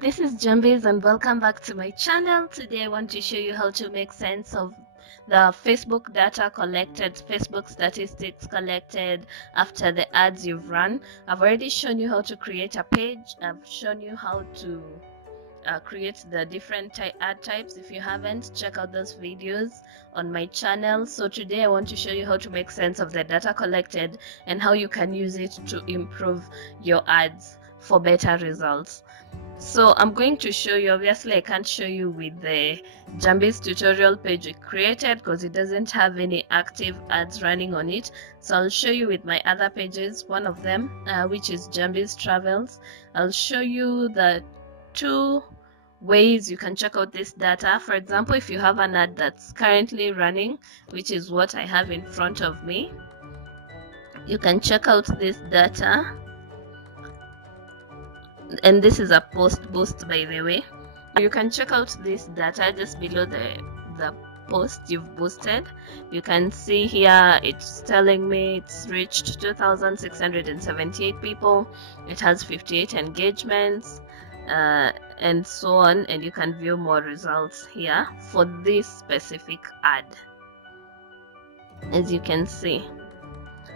This is Njambiz and welcome back to my channel. Today I want to show you how to make sense of the Facebook data collected, Facebook statistics collected after the ads you've run. I've already shown you how to create a page. I've shown you how to create the different ad types. If you haven't, check out those videos on my channel. So today I want to show you how to make sense of the data collected and how you can use it to improve your ads for better results. So I'm going to show you. Obviously I can't show you with the Njambiz tutorial page we created because it doesn't have any active ads running on it. So I'll show you with my other pages, one of them which is Njambiz Travels. I'll show you the two ways you can check out this data. For example, if you have an ad that's currently running, which is what I have in front of me, you can check out this data. And this is a post boost, by the way. You can check out this data just below the post you've boosted. You can see here it's telling me it's reached 2,678 people, it has 58 engagements, and so on, and you can view more results here for this specific ad, as you can see.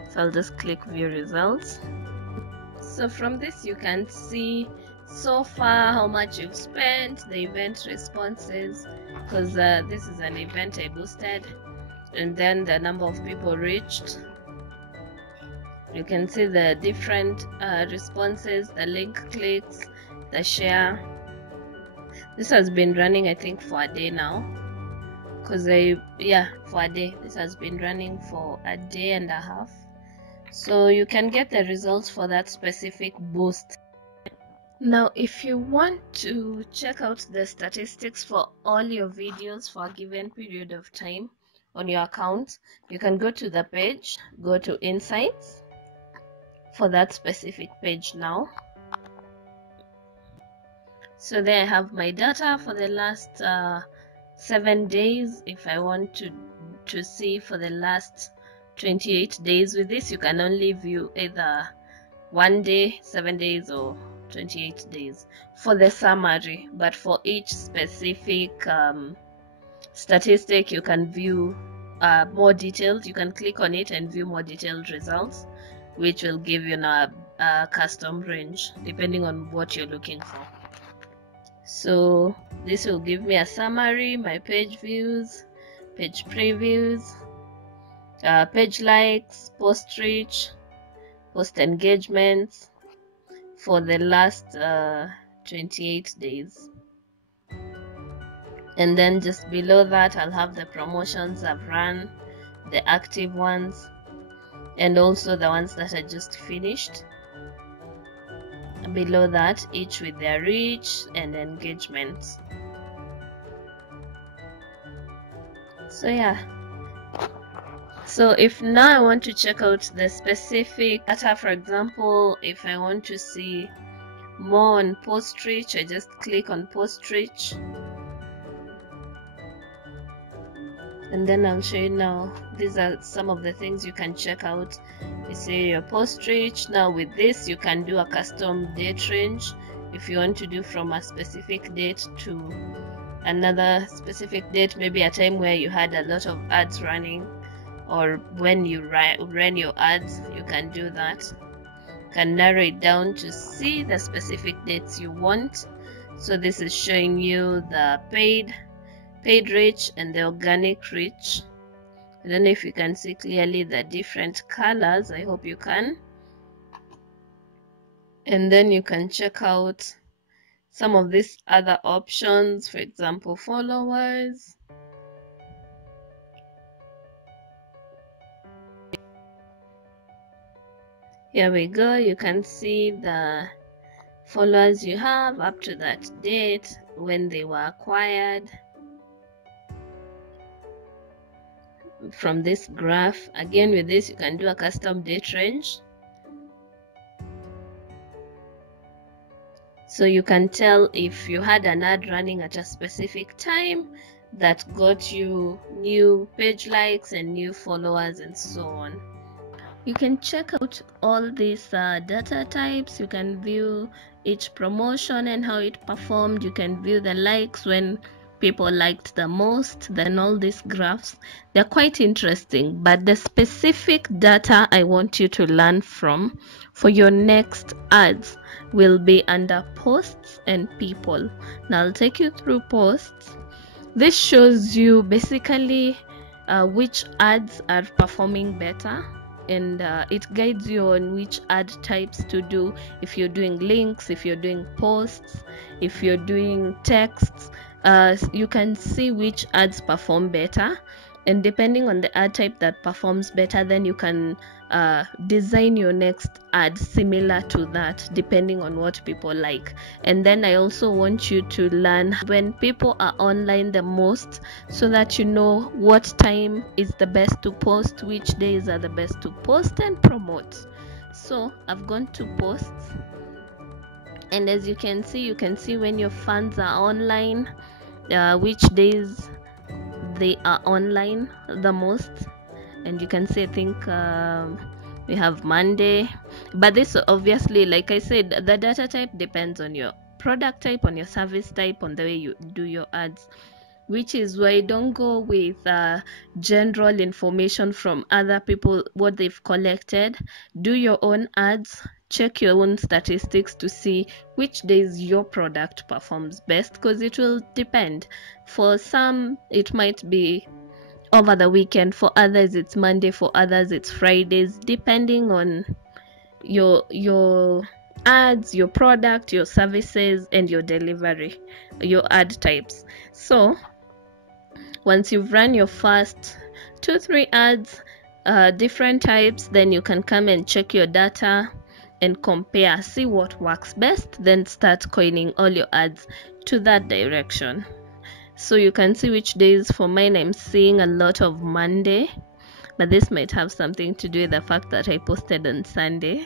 So I'll just click view results. So from this you can see so far how much you've spent, the event responses, because this is an event I boosted, and then the number of people reached. You can see the different responses, the link clicks, the share. This has been running I think for a day now, because for a day. This has been running for a day and a half. So you can get the results for that specific boost. Now if you want to check out the statistics for all your videos for a given period of time on your account, you can go to the page, go to Insights for that specific page now. So there I have my data for the last 7 days. If I want to see for the last 28 days, with this you can only view either 1 day, 7 days, or 28 days for the summary. But for each specific statistic you can view more detailed. You can click on it and view more detailed results, which will give you a custom range depending on what you're looking for. So this will give me a summary, my page views, page previews, page likes, post reach, post engagements for the last 28 days. And then just below that I'll have the promotions I've run, the active ones, and also the ones that I just finished. Below that, each with their reach and engagement. So yeah. So if now I want to check out the specific data, for example, if I want to see more on post reach, I just click on post reach, and then I'll show you now. These are some of the things you can check out. You see your post reach. Now with this you can do a custom date range if you want to do from a specific date to another specific date, maybe a time where you had a lot of ads running, or when you ran your ads, you can do that. You can narrow it down to see the specific dates you want. So this is showing you the paid reach and the organic reach. I don't know if you can see clearly the different colors. I hope you can. And then you can check out some of these other options, for example, followers. Here we go. You can see the followers you have up to that date, when they were acquired. From this graph, again with this you can do a custom date range. So you can tell if you had an ad running at a specific time that got you new page likes and new followers and so on. You can check out all these data types. You can view each promotion and how it performed. You can view the likes, when people liked the most, then all these graphs. They're quite interesting, but the specific data I want you to learn from for your next ads will be under posts and people. Now I'll take you through posts. This shows you basically which ads are performing better, and it guides you on which ad types to do. If you're doing links, if you're doing posts, if you're doing texts, you can see which ads perform better, and depending on the ad type that performs better, then you can design your next ad similar to that, depending on what people like. And then I also want you to learn when people are online the most, so that you know what time is the best to post, which days are the best to post and promote. So I've gone to posts, and as you can see when your fans are online, which days they are online the most. And you can see, I think we have Monday, but this obviously, like I said, the data type depends on your product type, on your service type, on the way you do your ads, which is why don't go with general information from other people, what they've collected. Do your own ads, check your own statistics to see which days your product performs best, because it will depend. For some it might be over the weekend, for others it's Monday, for others it's Fridays, depending on your ads, your product, your services, and your delivery, your ad types. So once you've run your first 2-3 ads, different types, then you can come and check your data and compare, see what works best, then start coining all your ads to that direction. So you can see which days. For mine, I'm seeing a lot of Monday, but this might have something to do with the fact that I posted on Sunday.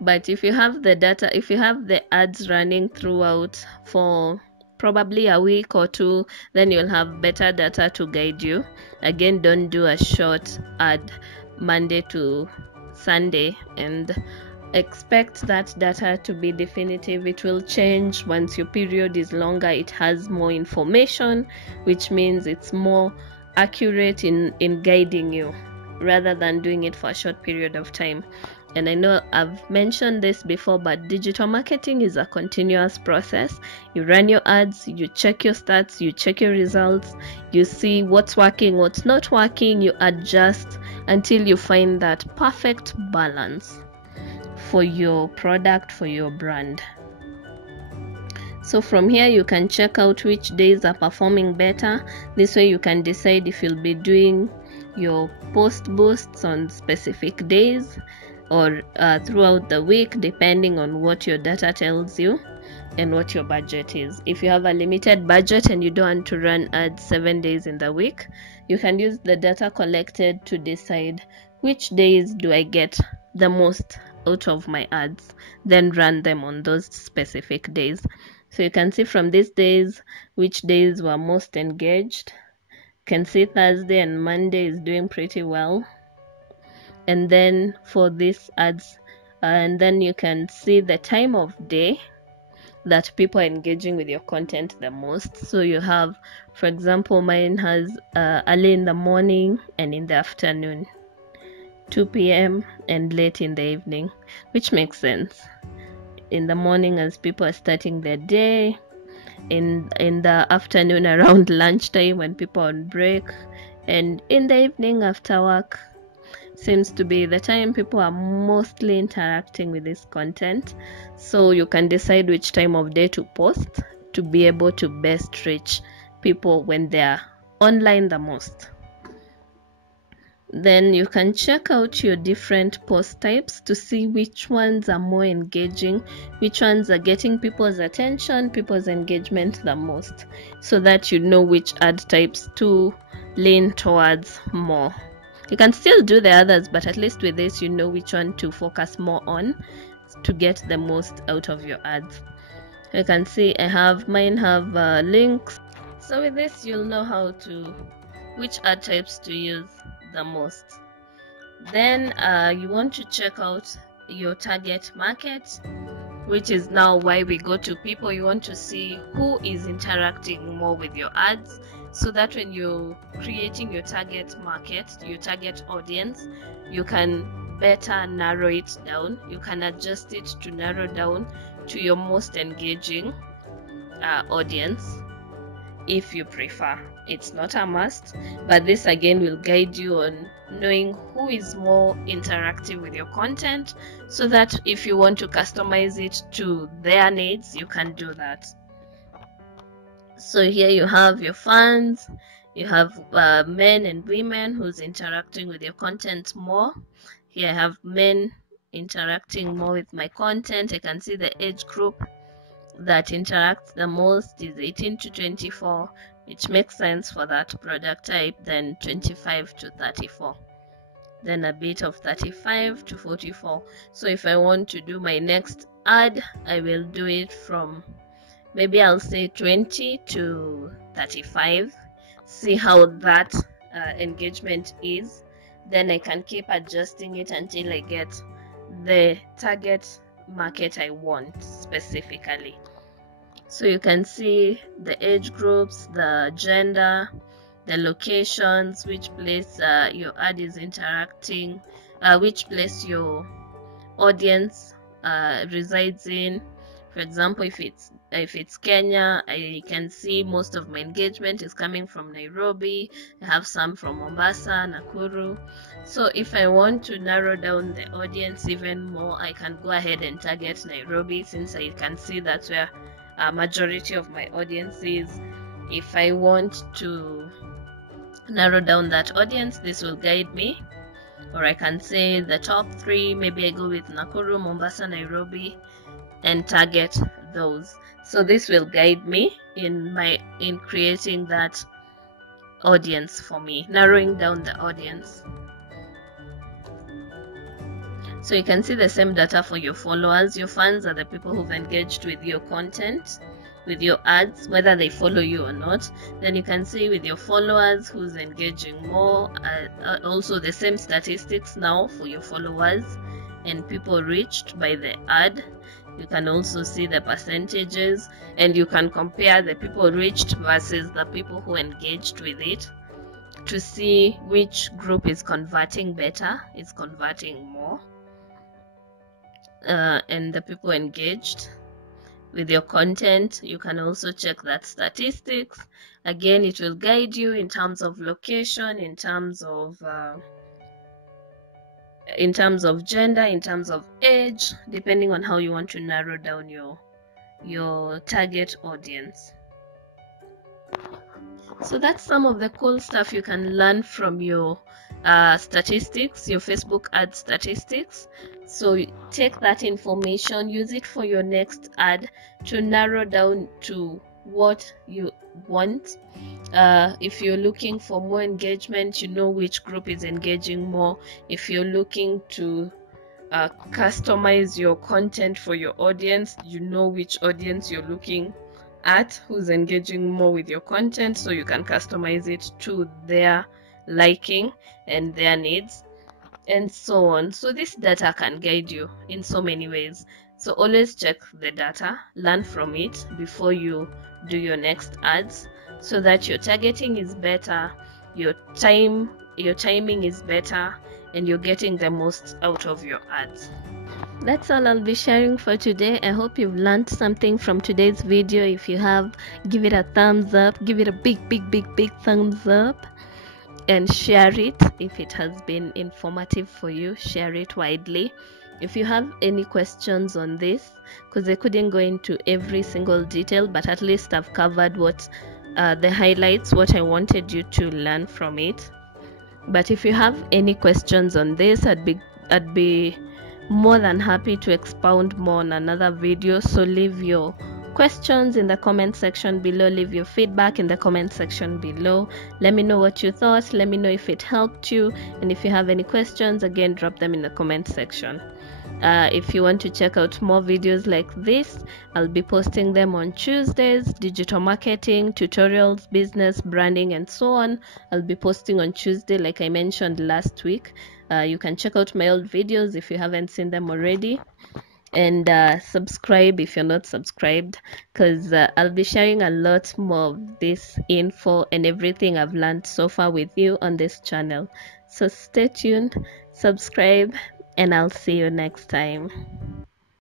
But if you have the data, if you have the ads running throughout for probably a week or two, then you'll have better data to guide you. Again, don't do a short ad Monday to Sunday and expect that data to be definitive. It will change once your period is longer. It has more information, which means it's more accurate in guiding you, rather than doing it for a short period of time. And I know I've mentioned this before, but digital marketing is a continuous process. You run your ads, you check your stats, you check your results, you see what's working, what's not working, you adjust until you find that perfect balance for your product, for your brand. So from here you can check out which days are performing better. This way you can decide if you'll be doing your post boosts on specific days or throughout the week, depending on what your data tells you and what your budget is. If you have a limited budget and you don't want to run ads 7 days in the week, you can use the data collected to decide which days do I get the most out of my ads, then run them on those specific days. So you can see from these days which days were most engaged. You can see Thursday and Monday is doing pretty well. And then for these ads, and then you can see the time of day that people are engaging with your content the most. So you have, for example, mine has early in the morning and in the afternoon, 2 p.m. and late in the evening, which makes sense. In the morning as people are starting their day, in the afternoon around lunchtime when people are on break, and in the evening after work seems to be the time people are mostly interacting with this content. So you can decide which time of day to post to be able to best reach people when they are online the most. Then you can check out your different post types to see which ones are more engaging, which ones are getting people's attention, people's engagement the most, so that you know which ad types to lean towards more. You can still do the others, but at least with this you know which one to focus more on to get the most out of your ads. You can see mine have links. So with this you'll know which ad types to use the most. Then you want to check out your target market, which is now why we go to people. You want to see who is interacting more with your ads, so that when you're creating your target market, your target audience, you can better narrow it down. You can adjust it to narrow down to your most engaging audience if you prefer. It's not a must, but this again will guide you on knowing who is more interactive with your content, so that if you want to customize it to their needs, you can do that. So here you have your fans, you have men and women who's interacting with your content more. Here I have men interacting more with my content. I can see the age group that interacts the most is 18 to 24, which makes sense for that product type. Then 25 to 34, then a bit of 35 to 44. So if I want to do my next ad, I will do it from, maybe I'll say 20 to 35, see how that engagement is. Then I can keep adjusting it until I get the target market I want specifically. So you can see the age groups, the gender, the locations, which place your ad is interacting, which place your audience resides in. For example, if it's Kenya, I can see most of my engagement is coming from Nairobi. I have some from Mombasa, Nakuru. So if I want to narrow down the audience even more, I can go ahead and target Nairobi, since I can see that's where a majority of my audience is. If I want to narrow down that audience, this will guide me. Or I can say the top 3, maybe I go with Nakuru, Mombasa, Nairobi, and target those. So this will guide me in creating that audience for me, narrowing down the audience. So you can see the same data for your followers. Your fans are the people who've engaged with your content, with your ads, whether they follow you or not. Then you can see with your followers who's engaging more. Also the same statistics now for your followers and people reached by the ad. You can also see the percentages, and you can compare the people reached versus the people who engaged with it to see which group is converting better, is converting more. And the people engaged with your content, you can also check that statistics. Again, it will guide you in terms of location, in terms of gender, in terms of age, depending on how you want to narrow down your target audience. So that's some of the cool stuff you can learn from your statistics, your Facebook ad statistics. So take that information, use it for your next ad to narrow down to what you want. If you're looking for more engagement, you know which group is engaging more. If you're looking to customize your content for your audience, you know which audience you're looking at who's engaging more with your content, so you can customize it to their liking and their needs, and so on. So this data can guide you in so many ways. So always check the data, learn from it before you do your next ads, so that your targeting is better, your timing is better, and you're getting the most out of your ads. That's all I'll be sharing for today. I hope you've learned something from today's video. If you have, give it a thumbs up, give it a big thumbs up, and share it if it has been informative for you. Share it widely. If you have any questions on this, because I couldn't go into every single detail, but at least I've covered what the highlights, what I wanted you to learn from it. But if you have any questions on this, I'd be more than happy to expound more on another video. So leave your questions in the comment section below, leave your feedback in the comment section below. Let me know what you thought, let me know if it helped you, and if you have any questions, again, drop them in the comment section. If you want to check out more videos like this, I'll be posting them on Tuesdays. Digital marketing, tutorials, business, branding, and so on. I'll be posting on Tuesday, like I mentioned last week. You can check out my old videos if you haven't seen them already, and subscribe if you're not subscribed, because I'll be sharing a lot more of this info and everything I've learned so far with you on this channel. So stay tuned, subscribe, and I'll see you next time.